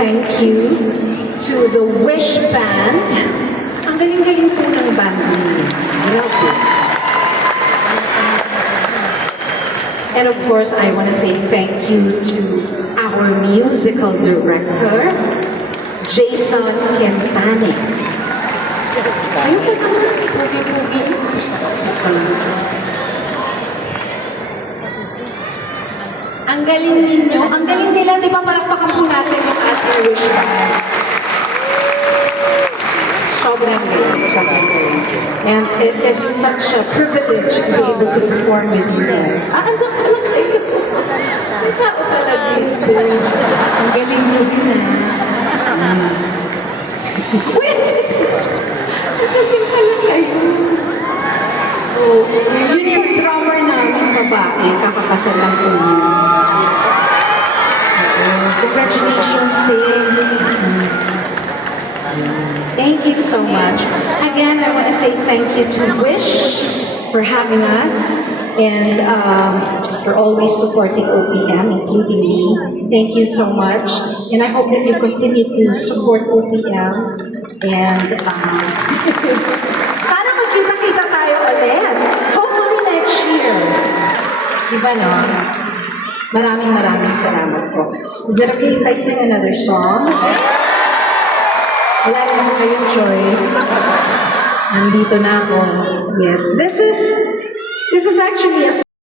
thank you to the Wish Band. Ang galing-galing po ng band ninyo. Grabe. And of course, I want to say thank you to our musical director, Jason Quintane. Ayun ka naman, pugi-pugi. Ang galing ninyo. Ang galing nila, di ba? Palakpakan po natin yung ating Wish Band. Sobrang galing, sobrang galing. And it is such a privilege to be able to perform with you guys. Andiyan pala kayo. May tao pala dito. Ang galing nyo rin Uy, andiyan din pala kayo. Oh, yun yung drummer namin, babae. Kakakasal lang po yun. Congratulations, Dave. Thank you so much. Again, I want to say thank you to Wish for having us and for always supporting OPM, including me. Thank you so much. And I hope that you continue to support OPM. And sana magkita-kita tayo ulit. Hopefully next year. Diba no? Maraming salamat po. Is it okay if I sing another song? Wala naman kayong choice. Nandito na ako. Yes, this is actually a